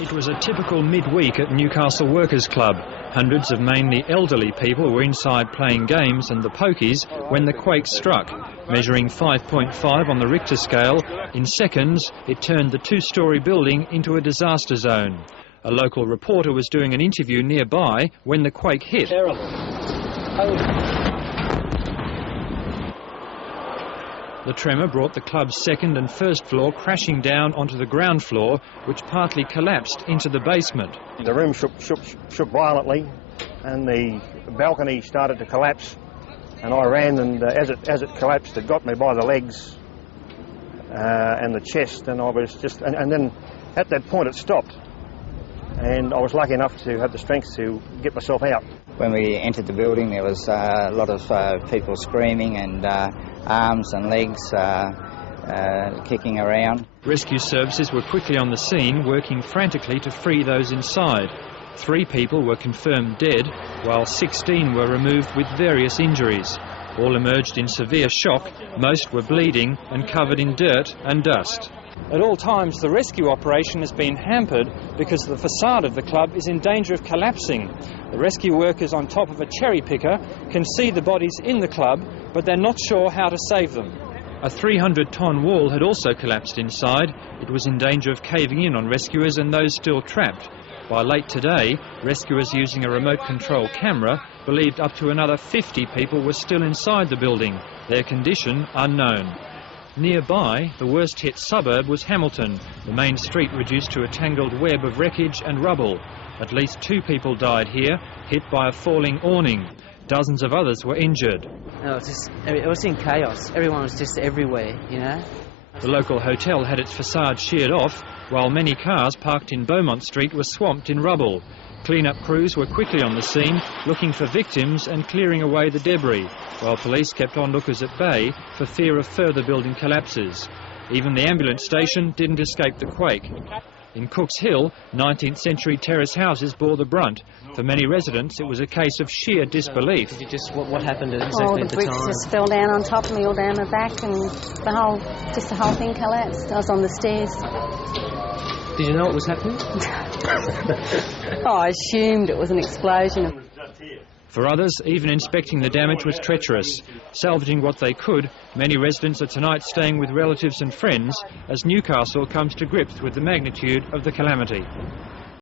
It was a typical midweek at Newcastle Workers Club. Hundreds of mainly elderly people were inside playing games and the pokies when the quake struck. Measuring 5.5 on the Richter scale, in seconds it turned the two-storey building into a disaster zone. A local reporter was doing an interview nearby when the quake hit. The tremor brought the club's second and first floor crashing down onto the ground floor, which partly collapsed into the basement. The room shook violently, and the balcony started to collapse. And I ran, and as it collapsed, it got me by the legs and the chest, and I was just. And then at that point, it stopped, and I was lucky enough to have the strength to get myself out. When we entered the building, there was a lot of people screaming and arms and legs kicking around. Rescue services were quickly on the scene, working frantically to free those inside. 3 people were confirmed dead, while 16 were removed with various injuries. All emerged in severe shock, most were bleeding and covered in dirt and dust. At all times, the rescue operation has been hampered because the facade of the club is in danger of collapsing. The rescue workers on top of a cherry picker can see the bodies in the club, but they're not sure how to save them. A 300-ton wall had also collapsed inside. It was in danger of caving in on rescuers and those still trapped. By late today, rescuers using a remote control camera believed up to another 50 people were still inside the building, their condition unknown. Nearby, the worst-hit suburb was Hamilton, the main street reduced to a tangled web of wreckage and rubble. At least 2 people died here, hit by a falling awning. Dozens of others were injured. It was in chaos. Everyone was just everywhere, you know. The local hotel had its facade sheared off, while many cars parked in Beaumont Street were swamped in rubble. Clean-up crews were quickly on the scene, looking for victims and clearing away the debris, while police kept onlookers at bay for fear of further building collapses. Even the ambulance station didn't escape the quake. In Cook's Hill, 19th century terrace houses bore the brunt. For many residents, it was a case of sheer disbelief. What happened exactly at the time? The bricks just fell down on top of me, all down my back, and the whole thing collapsed. I was on the stairs. Did you know what was happening? I assumed it was an explosion. For others, even inspecting the damage was treacherous. Salvaging what they could, many residents are tonight staying with relatives and friends as Newcastle comes to grips with the magnitude of the calamity.